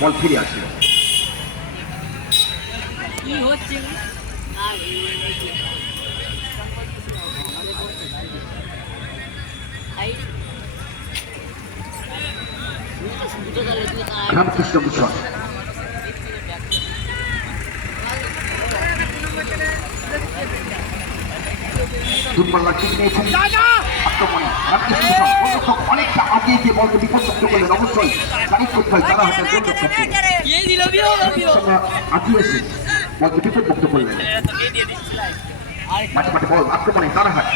বল ফিরে আসলো। রামকৃষ্ণ মিশন দূরপাল্লা ঠিক নিয়েছেন আক্রমণে। রামকৃষ্ণ মিশন অনেকটা আগে গিয়ে বলকে বিপর্যস্ত করলেন। অবশ্যই তারিফ করতে হয় তারা হাতে আগিয়ে এসে বলকে বিপদমুক্ত করলেন। মাঠে মাঠে বল আক্রমণে তারা হাত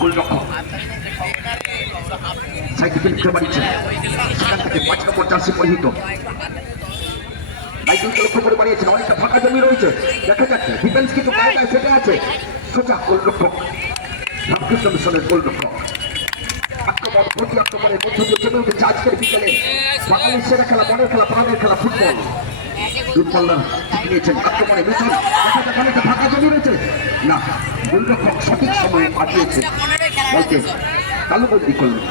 গোলরক্ষক সাইকেল লিখতে পারছেন। সেখান থেকে 5 নম্বর জার্সি পরিহিত লাইটুলকে লক্ষ্য করে বাড়িয়েছেন। অনেকটা ফাঁকা জমি রয়েছে, দেখা যাচ্ছে ডিফেন্স কিন্তু জায়গায় সেটে আছে। সোজা গোলরক্ষক রামকৃষ্ণ মিশনের গোলরক্ষক। আক্রমণ প্রতি আক্রমণের মধ্য দিয়ে জমে উঠেছে আজকের বিকেলে বাঙালির সেরা খেলা, মনের খেলা, প্রাণের খেলা ফুটবল। দূরপাল্লা ঠিক নিয়েছেন আক্রমণে মিশন। দেখা যাক অনেকটা ফাঁকা জমি রয়েছে না, গোলরক্ষক সঠিক সময়ে পাঠিয়েছে বলতে তালুবন্দি করলেন।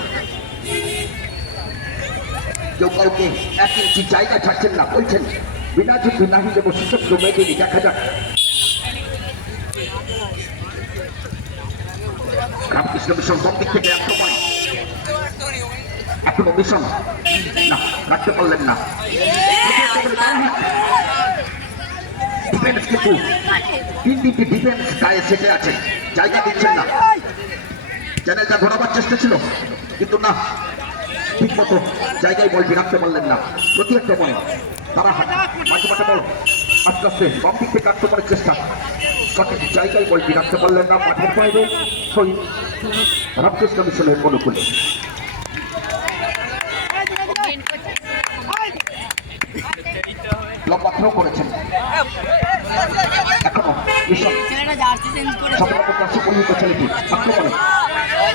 কেউ কাউকে 1 ইঞ্চি জায়গা ছাড়ছেন না, বলছেন বিনা ঝুঁকি নাহি দেবো সুযোগ মেয়েদেরই। দেখা যাক রামকৃষ্ণ মিশন কোন দিক থেকে আক্রমণ। এখনো মিশন না, রাখতে পারলেন না। ডিফেন্স কিন্তু 3 ডিফেন্স গায়ে সেটে আছে, জায়গা দিচ্ছেন না। চ্যানেলটা ঘোরাবার চেষ্টা ছিল কিন্তু না, ঠিক মতো জায়গায় বলটি রাখতে পারলেন না। প্রতি আক্রমণে তারা মাঝে মাঠে বল আস্তে আস্তে বাম দিক থেকে আক্রমণের চেষ্টা, সঠিক জায়গায় বলটি রাখতে পারলেন না। মাঠের বাইরে রামকৃষ্ণ মিশনের অনুকূলে লম্বা থ্রো করেছেন। এখনো মিশন পরিহিত ছেলেটি আক্রমণে,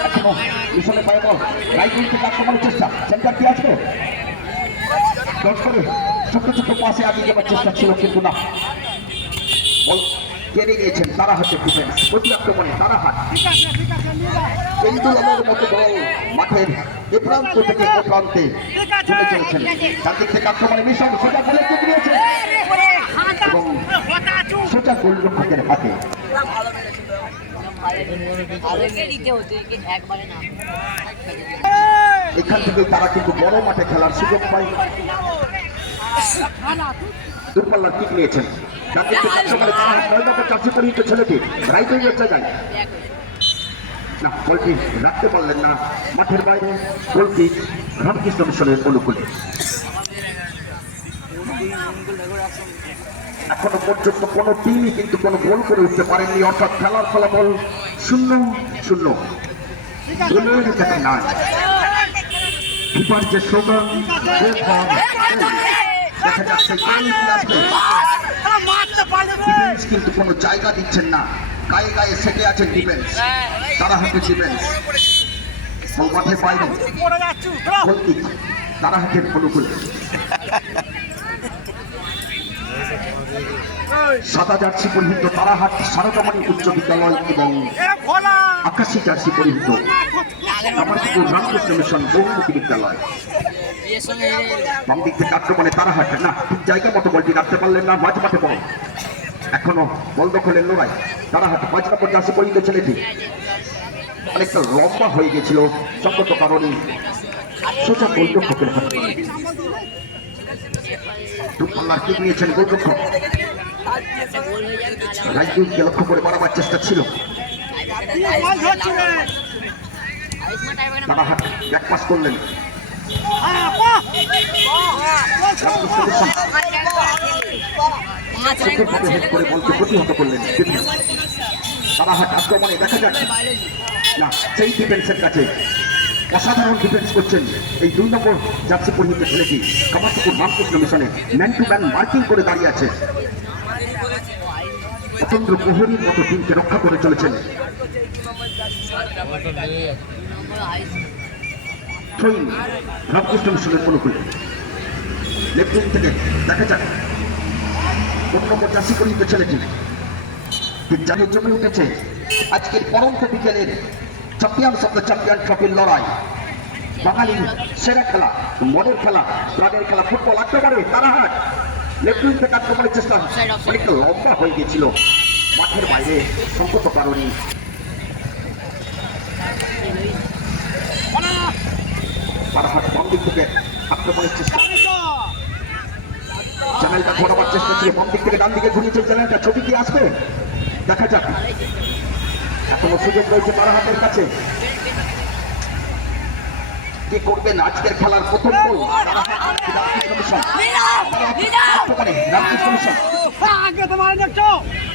এখনো মিশনের পায়ে বল রাইট উইং থেকে আক্রমণের চেষ্টা। সেন্টার কি আসবে ডট করে ছোট্ট ছোট্ট পাশে আগে যাবার চেষ্টা ছিল কিন্তু না, বল কেড়ে নিয়েছেন তারা হাতে ডিফেন্স। প্রতি আক্রমণে তারা হাত পেন্ডুলামের মতো বল মাঠের এ প্রান্ত থেকে ও প্রান্তে চলে চলেছেন। চারদিক থেকে আক্রমণে মিশন সোজা বলে চুপ নিয়েছে এবং সোজা গোলরক্ষকের হাতে। এখান থেকে তারা কিন্তু বড় মাঠে খেলার সুযোগ পায়। দূরপাল্লা কিক নিয়েছেন। ছেলেটি রাইট উইংয়ের জায়গায় না, বলটি রাখতে পারলেন না। মাঠের বাইরে গোলটি রামকৃষ্ণ মিশনের অনুকূলে। এখনো পর্যন্ত কোন টিমই কিন্তু কোনো গোল করে উঠতে পারেননি, অর্থাৎ খেলার ফলাফল 0-0। কিপার যে স্লোগান দেখা যাচ্ছে কিন্তু কোনো জায়গা দিচ্ছেন না, গায়ে গায়ে সেটে আছেন ডিফেন্স। তারা হাতে ডিফেন্স মাঠের বাইরে তারা হাতের অনুকূলে। 7 জার্সি পরিহিত তারাহাট সারদামণি উচ্চ বিদ্যালয় এবং আকাশী জার্সি পরিহিত কামারপুকুর রামকৃষ্ণ মিশন বহুমুখী বিদ্যালয়। বাম দিক থেকে আক্রমণে তারাহাট না, ঠিক জায়গা মতো বলটি রাখতে পারলেন না। মাঝ মাঠে বল, এখনো বল দখলের লড়াই। তারাহাট 5 নম্বর জার্সি পরিহিত ছেলেটি অনেকটা লম্বা হয়ে গেছিল সঙ্গত কারণে সোজা গোলরক্ষকের হাতে। দূরপাল্লার কিক নিয়েছেন গোলরক্ষক। রাইটুইংকে লক্ষ্য করে বাড়াবার চেষ্টা ছিল। তারা হাত ব্যাক পাস করলেন। করে বলকে প্রতিহত করলেন। তারা হাত আক্রমণে দেখা যাচ্ছে না, সেই ডিফেন্সের কাছে অসাধারণ ডিফেন্স করছেন এই 2 নম্বর জার্সি পরিহিত ছেলেটি কামারপুকুর রামকৃষ্ণ মিশনে ম্যান টু ম্যান মার্কিং করে দাঁড়িয়ে আছে। স্বতন্ত্র প্রহরীর মতো টিমকে রক্ষা করে চলেছেন। রামকৃষ্ণ মিশনের অনুকূলে লেফট উইং থেকে দেখা যাক 1 নম্বর জার্সি পরিহিত ছেলেটি ঠিক জানিয়ে জমে উঠেছে আজকের পরন্ত বিকেলের চ্যাম্পিয়ন অফ দ্য চ্যাম্পিয়ন ট্রফির লড়াই, বাঙালির সেরা খেলা, মনের খেলা, প্রাণের খেলা, ফুটবল আক্রমণে তারাহাট লেফট উইং থেকে আক্রমণের চেষ্টা অনেকটা লম্বা হয়ে গিয়েছিল মাঠের বাইরে সংকট কারণে। তারাহাট বাম দিক থেকে আক্রমণের চেষ্টা, চ্যানেলটা ঘোরাবার চেষ্টা ছিল, বাম দিক থেকে ডান দিকে ঘুরিয়েছে চ্যানেলটা, ছবি কি আসবে দেখা যাক। এখনো সুযোগ রয়েছে তারাহাটের কাছে, কি করবেন আজকের খেলার প্রথম গোল।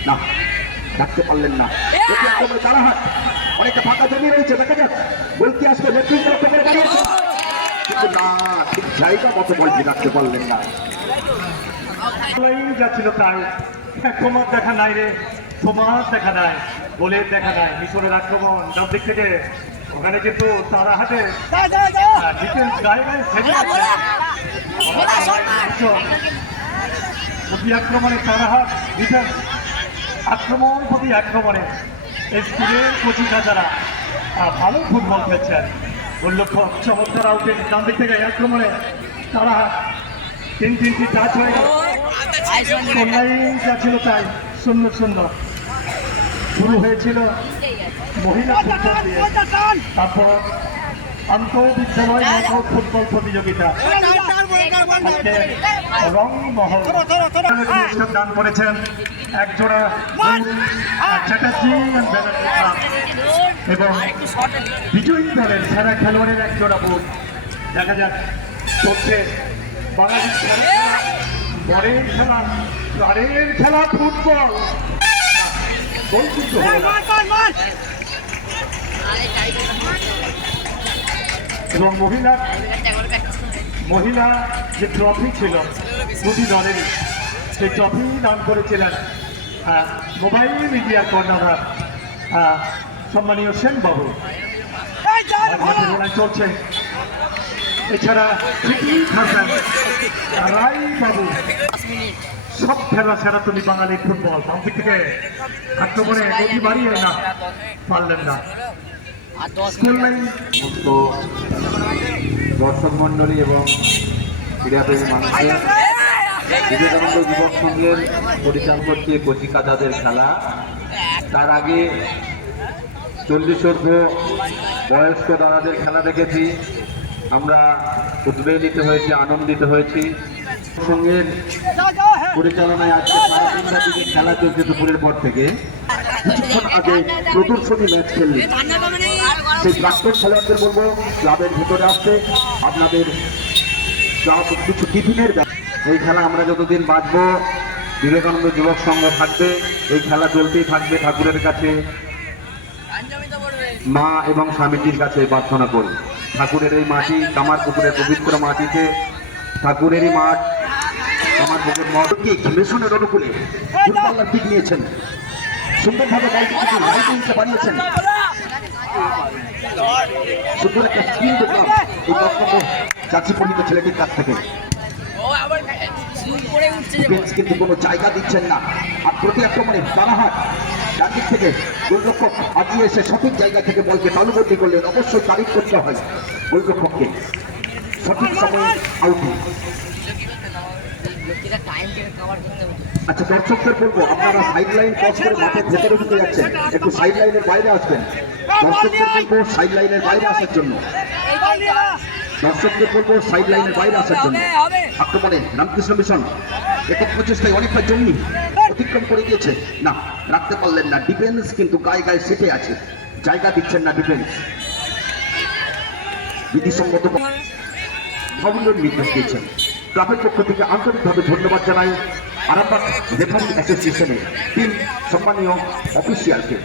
না রাখতে পারলেন না, তারাহাট অনেকটা ফাঁকা জমি রয়েছে, দেখা যাক গোল কি আসবে। কিন্তু না, ঠিক জায়গা মতো বলটি রাখতে পারলেন না। যাচ্ছিল তাই তোমার দেখা নাই রে, তোমার দেখা নাই, গোলের দেখা নাই। মিশরের আক্রমণ ডান দিক থেকে, ওখানে কিন্তু তারাহাটে ডিফেন্স গায়ে গায়ে ফেলে আছে। প্রতি আক্রমণে তারাহাট ডিফেন্স, আক্রমণ প্রতি আক্রমণে এই স্কুলের কচিকাচারা ভালো ফুটবল খেলছেন। উল্লেখ্য চমৎকার আউটিং ডান দিক থেকে আক্রমণে তারাহাট তিনটি টাচ হয়ে গেল, ছিল তাই 0-0 শুরু হয়েছিল মহিলা ফুটবল দিয়ে, তারপর আন্তঃবিদ্যালয় ফুটবল প্রতিযোগিতা রংমহল দান করেছেন একজোড়া চ্যাটার্জি এবং বিজয়ী দলের সেরা খেলোয়াড়ের একজোড়া বুট। দেখা যাক চলছে বাঙালির পরের খেলা, প্রাণের খেলা ফুটবল। এবং মহিলা যে ট্রফি ছিল দুটি দলেরই, সেই ট্রফি দান করেছিলেন মোবাইল মিডিয়া কর্ণধার সম্মানীয় সেনবাবু। চলছে এছাড়া রাই বাবু, সব খেলা সেরা তুমি বাঙালি ফুটবল। বাম দিক থেকে আক্রমণে গতি বাড়িয়ে না পারলেন না। দর্শক মন্ডলী এবং ক্রীড়াপ্রেমী মানুষের বিবেকানন্দ যুবক সংঘের পরিচালনা করছে কচিকাচাদের খেলা। তার আগে 40 বয়স্ক দাদাদের খেলা দেখেছি, আমরা উদ্বেলিত হয়েছি, আনন্দিত হয়েছি। সংঘের পরিচালনায় আজকে 3:30টার দিকে খেলা চলছে দুপুরের পর থেকে। কিছুক্ষণ আগে প্রদর্শনী ম্যাচ খেললেন, সেই প্রাক্তন খেলোয়াড়দের বলবো ক্লাবের ভিতরে আসতে, আপনাদের ক্লাব কিছু টিফিনের। এই খেলা আমরা যতদিন বাঁচবো বিবেকানন্দ যুবক সংঘ থাকবে, এই খেলা চলতেই থাকবে। ঠাকুরের কাছে, মা এবং স্বামীজির কাছে প্রার্থনা করি, ঠাকুরের এই মাটি, কামারপুকুরের পবিত্র মাটিতে, ঠাকুরেরই মাঠ, কামারপুকুর মঠকে মিশনের অনুকূলে ফুটবলার দিক নিয়েছেন, সুন্দরভাবে বানিয়েছেন। সুন্দর একটা স্ক্রিন দেখলাম এই বক্তব্য চাচি পরিহিত ছেলেটির কাছ থেকে। কিন্তু কোনো জায়গা দিচ্ছেন না, আর প্রতি আক্রমণে তারাহাট ডান দিক থেকে গোলরক্ষক আগিয়ে এসে সঠিক জায়গা থেকে বলকে তালুবন্দি করলেন। অবশ্যই তারিফ করতে হয় গোলরক্ষককে, সঠিক সময়ে আউটিং। আচ্ছা, দর্শকদের বলবো আপনারা সাইড লাইন ক্রস করে মাঠের ভেতরে ঢুকে যাচ্ছেন, একটু সাইড লাইনের বাইরে আসবেন। দর্শকদের বলবো সাইড লাইনের বাইরে আসার জন্য, দর্শকদের বলবো সাইড লাইনের বাইরে আসার জন্য। আক্রমণে রামকৃষ্ণ মিশন একক প্রচেষ্টায় অনেকটা জমি অতিক্রম করে গিয়েছে, না রাখতে পারলেন না। ডিফেন্স কিন্তু গায়ে গায়ে সেটে আছে, জায়গা দিচ্ছেন না ডিফেন্স। বিধিসম্মত ফাউলের নির্দেশ দিয়েছেন। ক্লাবের পক্ষ থেকে আন্তরিকভাবে ধন্যবাদ জানাই আরামবাগ রেফারি অ্যাসোসিয়েশনের টিম সম্মানীয় অফিসিয়ালকে।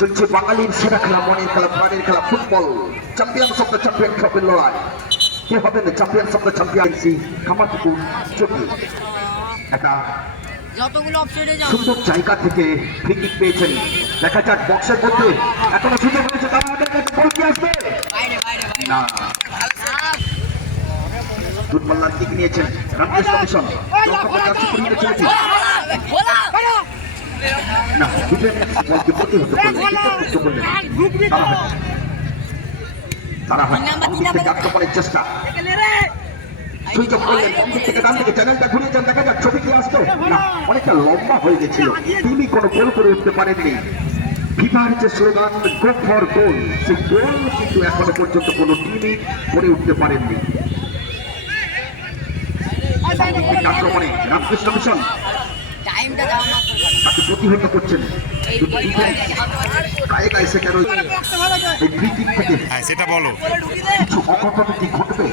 চলছে বাঙালির সেরা খেলা, মনের খেলা, প্রাণের খেলা, football champion of the champion ট্রফির লড়াই। কে হবেন champion of the championship? Kamarpukur চটি একটা সুন্দর জায়গা থেকে ফ্রি কিক পেয়েছেন। দেখা যাক বক্সের মধ্যে এখনো সুযোগ রয়েছে, তার মধ্যে গোল কি আসবে না। ফুটবলার কিক নিয়েছেন রামকৃষ্ণ মিশন লক্ষ্যে কাছে পরিহিত চলেছে না বলকে প্রতিহত করলেন তারা থেকে আক্রমণের চেষ্টা সুযোগ করলেন বাম দিক থেকে ডান দিকে চ্যানেলটা ঘুরিয়ে যান দেখা যাক ছবি কি আসতো না অনেকটা লম্বা হয়ে গেছিল তিনি কোনো গোল করে উঠতে পারেননি ফিফার যে স্লোগান গো ফর গোল সেই গোল কিন্তু এখনো পর্যন্ত কোনো টিমই করে উঠতে পারেননি আক্রমণে রামকৃষ্ণ মিশন তাকে প্রতিহত করছেন এই ফ্রি কিক থেকে সেটা বলো কিছু অঘটন কি ঘটবে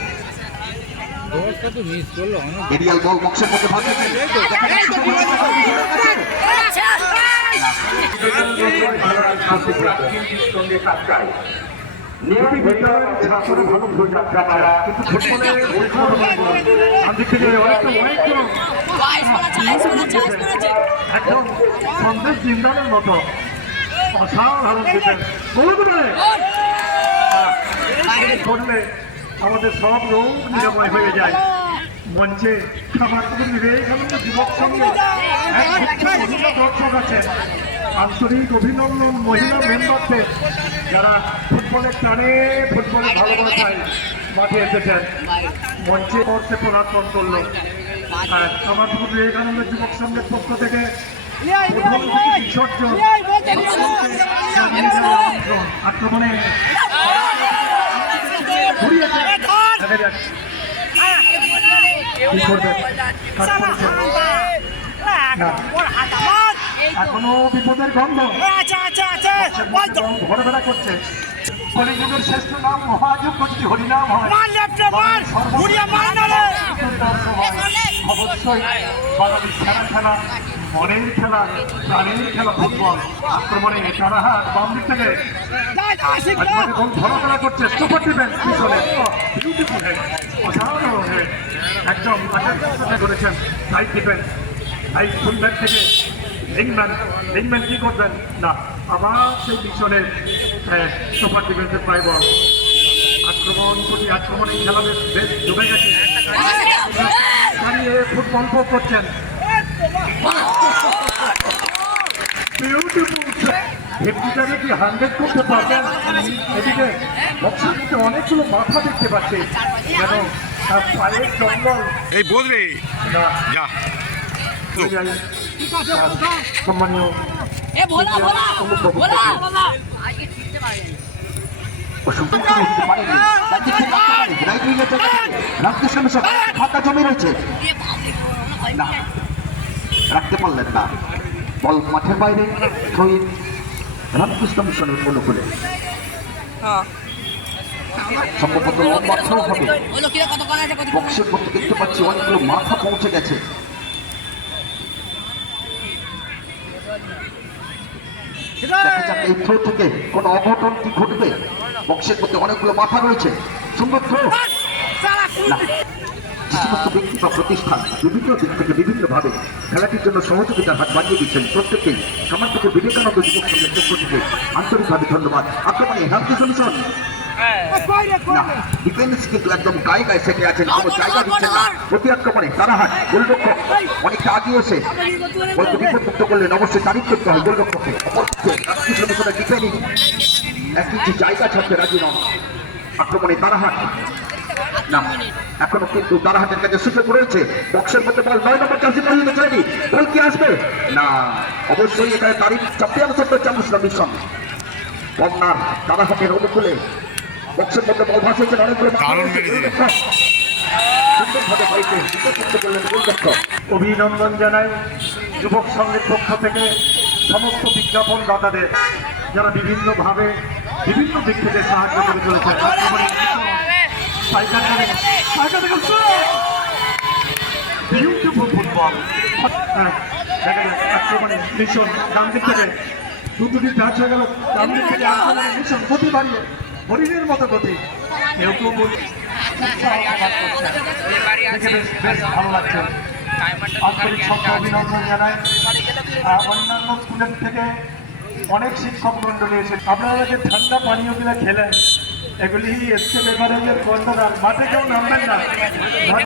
এরিয়াল বল বক্সের মধ্যে ভাগিয়েছেন একদম সন্দেশ জিন্দানের মতো অসাধারণ করলে আমাদের সব রোগ নিরাময় হয়ে যায় মঞ্চে খাবারপুর বিবেকানন্দ যুবক সঙ্গে দর্শক আছেন আন্তরিক অভিনন্দন মহিলা মেম্বারদের যারা ফুটবলের টানে ফুটবলের ভালোবাসায় মাঠে এসেছেন মঞ্চে পড়তে পদার্পণ করলো খাবারপুর বিবেকানন্দ যুবক সংঘের পক্ষ থেকে বিসর্জন আক্রমণে এখনো বিপদের গন্ধ ঘোরাফেরা করছে কলিযুগের শ্রেষ্ঠ নাম মহাযজ্ঞ যদি হরিনাম হয় অবশ্যই বাঙালির খেলা মনের খেলা প্রাণের খেলা ফুটবল আক্রমণে তারাহাট বাম দিক থেকে ঘোরাফেরা করছে সুপার ডিফেন্স পিছনে বিউটিফুল হেড অসাধারণ হেড একদম করেছেন সাইড ডিফেন্স সাইড ফুলব্যাক থেকে লিংম্যান কি করবেন না আবার সেই পিছনে সুপার ডিফেন্সের পাই বল আক্রমণে খেলা বেশ ডুবে গেছে দাঁড়িয়ে ফুটবল করছেন বিউটিফুল কি 100 করতে পারবেন এদিকে বক্সের মধ্যে অনেকগুলো মাথা দেখতে পাচ্ছি যেন তার পায়ের জঙ্গল এই বলবে যা সম্মানীয় রামকৃষ্ণ মিশন ফাঁকা জমি রয়েছে না রাখতে পারলেন না বল মাঠের বাইরে রামকৃষ্ণ মিশনের অনুকূলে সম্ভবত লম্বা থ্রো হবে বক্সের মধ্যে দেখতে পাচ্ছি অনেকগুলো মাথা পৌঁছে গেছে এই থ্রো থেকে কোন অঘটন কি ঘটবে বক্সের মধ্যে অনেকগুলো মাথা রয়েছে সুন্দর থ্রো না যে সমস্ত ব্যক্তি বা প্রতিষ্ঠান বিভিন্ন দিক থেকে বিভিন্নভাবে খেলাটির জন্য সহযোগিতার হাত বাড়িয়ে দিচ্ছেন প্রত্যেককেই সমাজপুকুর বিবেকানন্দ যুবক সংঘের পক্ষ থেকে আন্তরিকভাবে ধন্যবাদ আক্রমণে রামকৃষ্ণ মিশন ডিফেন্স কিন্তু একদম গায়ে সেটে আছেন কোনো জায়গা দিচ্ছেন না প্রতি আক্রমণে তারাহাট গোলরক্ষক অনেকটা আগিয়ে এসে বলকে বিপদমুক্ত করলেন অবশ্যই তারিফ করতে হয় গোলরক্ষককে অপরদিকে রামকৃষ্ণ মিশনের ডিফেন্ডিং এক কিছু জায়গা ছাড়তে রাজি নন আক্রমণে তারাহাট না এখনো কিন্তু তারাহাটের কাছে সুযোগ রয়েছে বক্সের মধ্যে বল 9 নম্বর চাষি পরিহিত চাইনি বল কি আসবে না অবশ্যই এখানে তারিফ চ্যাম্পিয়ন সত্তর চামুসরা মিশন পন্নার তারাহাটের অনুকূলে বক্সের মধ্যে বল ভাসিয়েছেন অনেকগুলো অভিনন্দন জানাই যুবক সংঘের পক্ষ থেকে সমস্ত বিজ্ঞাপন দাতাদের যারা বিভিন্নভাবে বিভিন্ন দিক থেকে সাহায্য করে চলেছে বিউটিফুল ফুটবল আক্রমণে মিশন ডান দিক থেকে দুটি টাচ হয়ে গেল ডান দিক থেকে আক্রমণে মিশন গতি বাড়িয়ে হরিণের মতো গতি কেউ কেউ দেখে বেশ ভালো লাগছে আন্তরিক সঙ্গে অভিনন্দন জানাই অন্যান্য স্কুলের থেকে অনেক শিক্ষক মন্ডলী এসে আপনারা যে ঠান্ডা পানীয় গুলো খেলেন এগুলি এসছে বেবারের কন্ট্রোল মাঠে কেউ নামবেন না